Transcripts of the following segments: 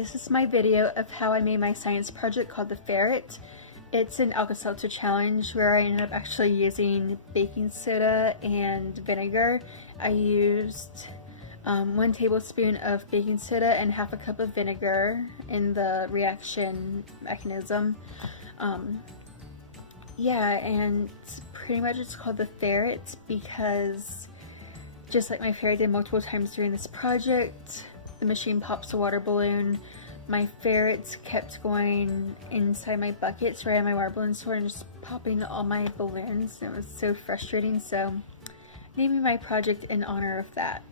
this is my video of how I made my science project called the Ferret. It's an Alka-Seltzer challenge where I ended up actually using baking soda and vinegar. I used 1 tablespoon of baking soda and half a cup of vinegar in the reaction mechanism. Yeah, and pretty much it's called the Ferret because just like my Ferret did multiple times during this project, the machine pops a water balloon. My ferrets kept going inside my buckets right at my water balloon store and just popping all my balloons. It was so frustrating, so naming my project in honor of that.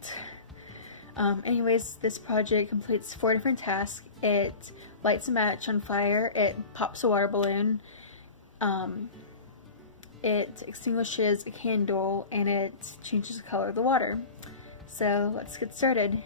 Anyways, this project completes 4 different tasks. It lights a match on fire, it pops a water balloon, it extinguishes a candle, and it changes the color of the water. So let's get started.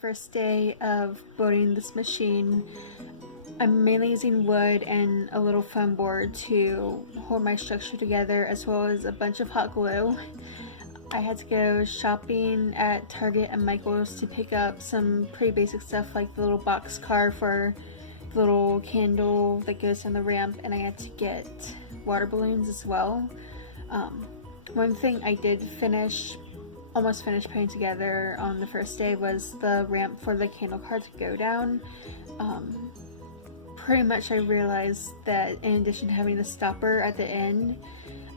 First day of building this machine, I'm mainly using wood and a little foam board to hold my structure together, as well as a bunch of hot glue. I had to go shopping at Target and Michael's to pick up some pretty basic stuff like the little box car for the little candle that goes on the ramp, and I had to get water balloons as well. One thing I did almost finished putting together on the first day was the ramp for the candle car to go down. Pretty much I realized that in addition to having the stopper at the end,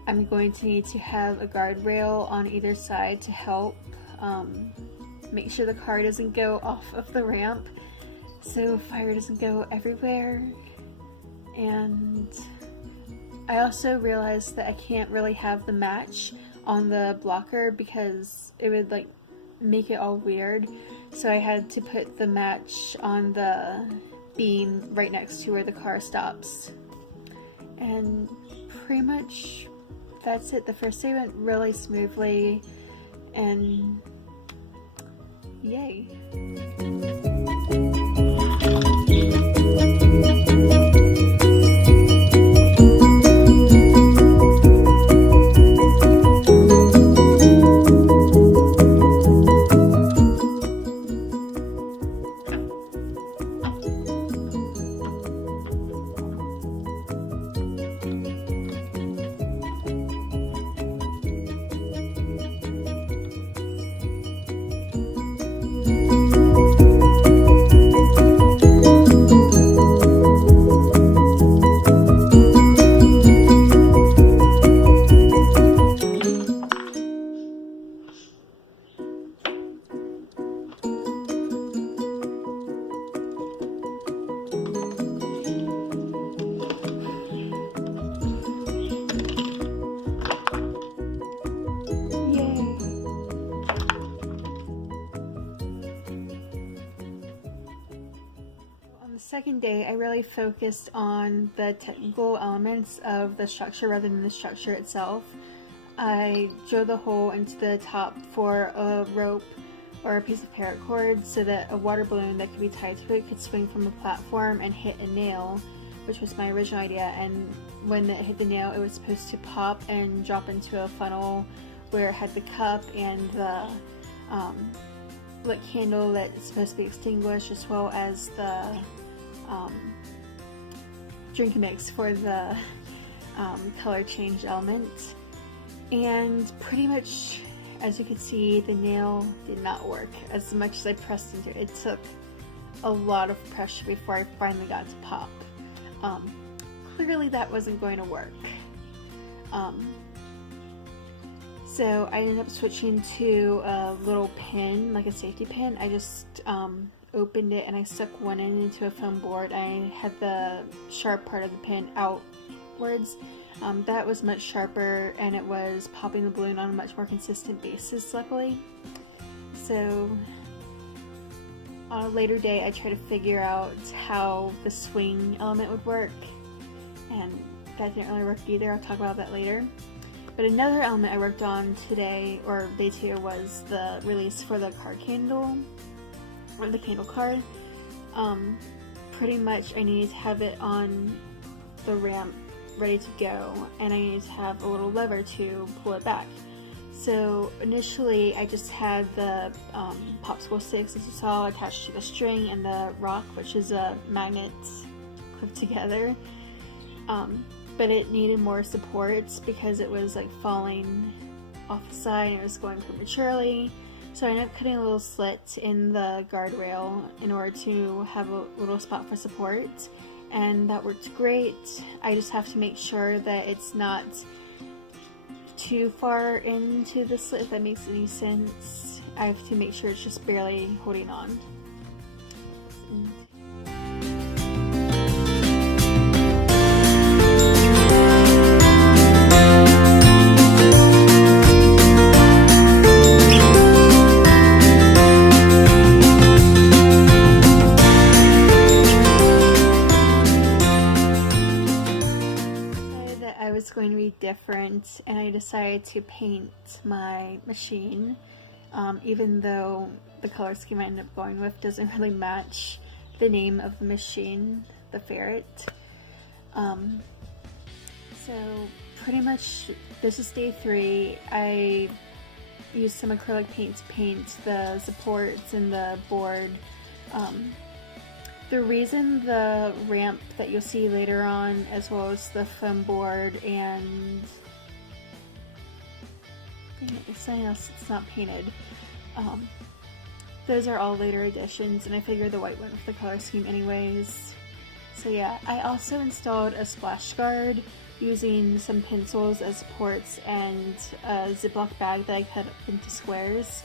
I'm going to need to have a guardrail on either side to help make sure the car doesn't go off of the ramp so fire doesn't go everywhere. And I also realized that I can't really have the match on the blocker because it would like make it all weird, so I had to put the match on the beam right next to where the car stops. And pretty much that's it. The first day went really smoothly, and yay. second day, I really focused on the technical elements of the structure rather than the structure itself. I drilled a hole into the top for a rope or a piece of paracord so that a water balloon that could be tied to it could swing from a platform and hit a nail, which was my original idea. And when it hit the nail, it was supposed to pop and drop into a funnel where it had the cup and the lit candle that's supposed to be extinguished, as well as the drink mix for the color change element. And pretty much, as you can see, the nail did not work as much as I pressed into it. It took a lot of pressure before I finally got to pop. Clearly that wasn't going to work. So I ended up switching to a little pin, like a safety pin. I just opened it and I stuck one end into a foam board. I had the sharp part of the pin outwards. That was much sharper, and it was popping the balloon on a much more consistent basis, luckily. So on a later day, I tried to figure out how the swing element would work, and that didn't really work either. I'll talk about that later. But another element I worked on today, or day 2, was the release for the card candle, or the candle card. Pretty much I needed to have it on the ramp ready to go, and I needed to have a little lever to pull it back. So initially I just had the popsicle sticks, as you saw, attached to the string, and the rock, which is a magnet clipped together. But it needed more supports because it was like falling off the side and it was going prematurely. So I ended up cutting a little slit in the guardrail in order to have a little spot for support, and that worked great. I just have to make sure that it's not too far into the slit, if that makes any sense. I have to make sure it's just barely holding on. Going to be different, and I decided to paint my machine, even though the color scheme I ended up going with doesn't really match the name of the machine, the Ferret. So pretty much this is day 3. I used some acrylic paint to paint the supports and the board. The reason the ramp that you'll see later on, as well as the foam board and there's something else that's not painted, those are all later additions, and I figured the white went with the color scheme anyways. So yeah, I also installed a splash guard using some pencils as supports and a Ziploc bag that I cut up into squares.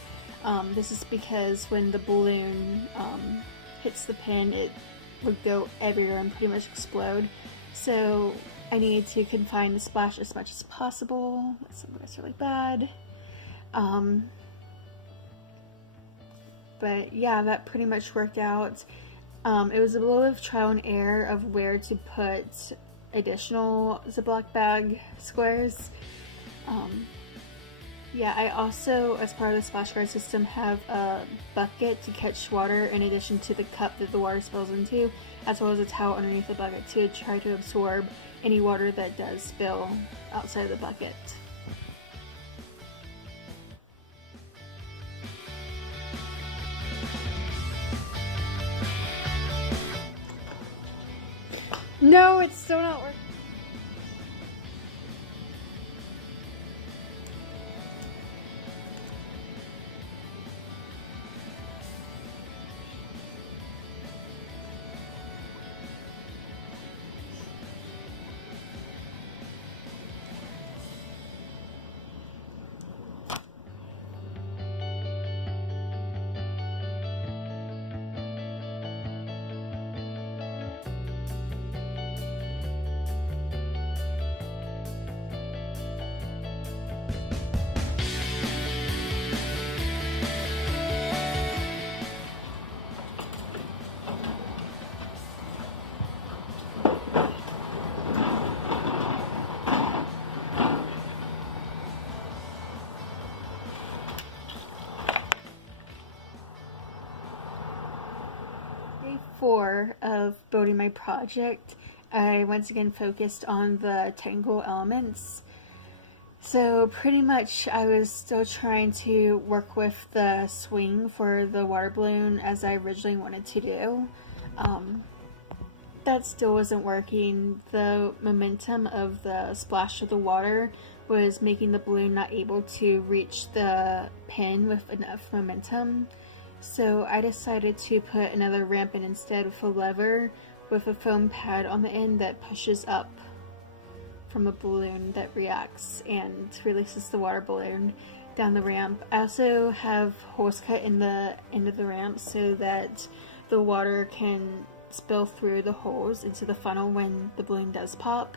This is because when the balloon hits the pin, it would go everywhere and pretty much explode. So I needed to confine the splash as much as possible. Something that's really bad. But yeah, that pretty much worked out. It was a little bit of trial and error of where to put additional Ziploc bag squares. Yeah, I also, as part of the splash guard system, have a bucket to catch water in addition to the cup that the water spills into, as well as a towel underneath the bucket to try to absorb any water that does spill outside of the bucket. No, it's still not working. 4 of building my project, I once again focused on the technical elements. So pretty much I was still trying to work with the swing for the water balloon as I originally wanted to do. That still wasn't working. The momentum of the splash of the water was making the balloon not able to reach the pin with enough momentum. So I decided to put another ramp in instead with a lever with a foam pad on the end that pushes up from a balloon that reacts and releases the water balloon down the ramp. I also have holes cut in the end of the ramp so that the water can spill through the holes into the funnel when the balloon does pop.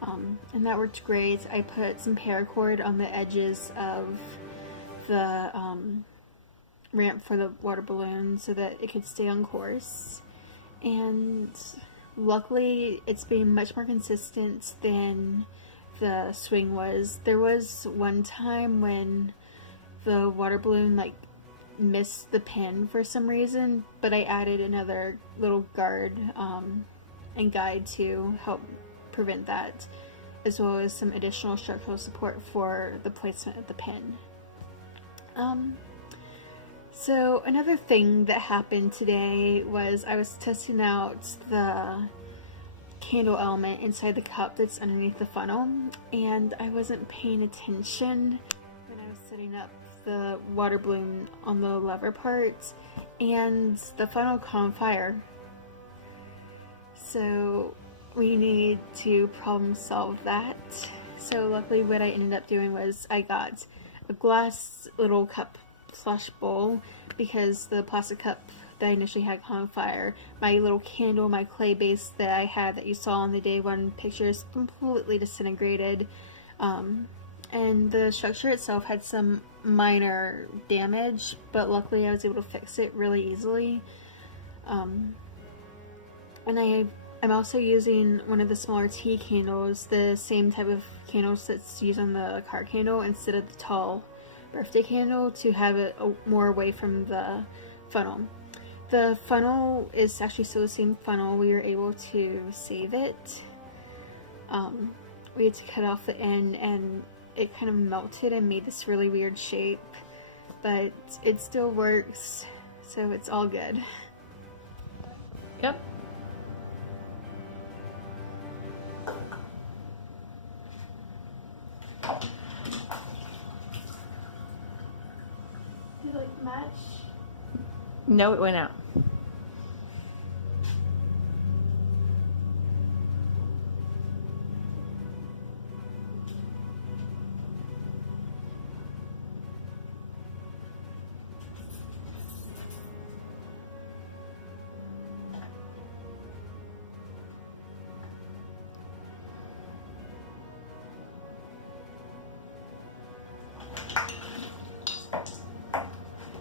And that worked great. I put some paracord on the edges of the ramp for the water balloon so that it could stay on course. And luckily, it's been much more consistent than the swing was. There was one time when the water balloon missed the pin for some reason, but I added another little guard and guide to help prevent that, as well as some additional structural support for the placement of the pin. So another thing that happened today was I was testing out the candle element inside the cup that's underneath the funnel, and I wasn't paying attention when I was setting up the water balloon on the lever part, and the funnel caught on fire. So we need to problem solve that. So luckily what I ended up doing was I got a glass little cup slash bowl, because the plastic cup that I initially had caught on fire. My little candle, my clay base that I had that you saw on the day one pictures, completely disintegrated. And the structure itself had some minor damage, but luckily I was able to fix it really easily. And I'm also using one of the smaller tea candles, the same type of candles that's used on the car candle, instead of the tall birthday candle, to have it more away from the funnel. The funnel is actually still the same funnel. We were able to save it. We had to cut off the end and it kind of melted and made this really weird shape, but it still works, so it's all good. Yep. Match? No, it went out.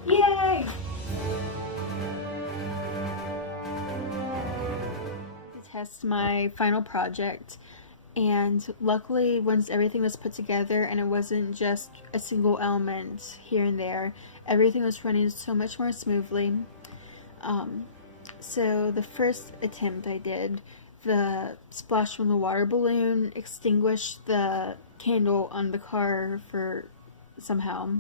Yay! To test my final project, and luckily once everything was put together and it wasn't just a single element here and there, everything was running so much more smoothly. So the first attempt I did, the splash from the water balloon extinguished the candle on the car for somehow.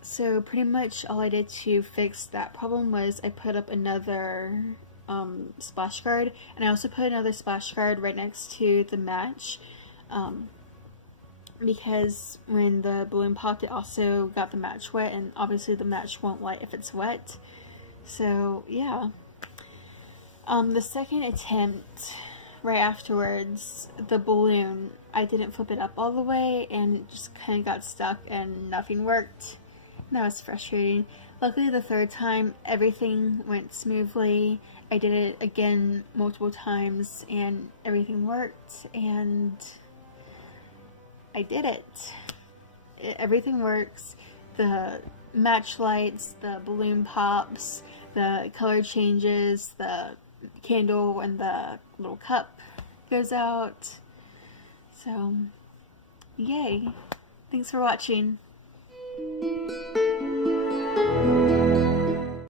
So pretty much all I did to fix that problem was I put up another splash guard, and I also put another splash guard right next to the match, because when the balloon popped it also got the match wet, and obviously the match won't light if it's wet. So yeah. The second attempt, right afterwards, the balloon, I didn't flip it up all the way and it just kind of got stuck and nothing worked. That was frustrating. Luckily the third time everything went smoothly. I did it again multiple times and everything worked, and I did it. Everything works. The match lights, the balloon pops, the color changes, the candle and the little cup goes out. So yay. Thanks for watching.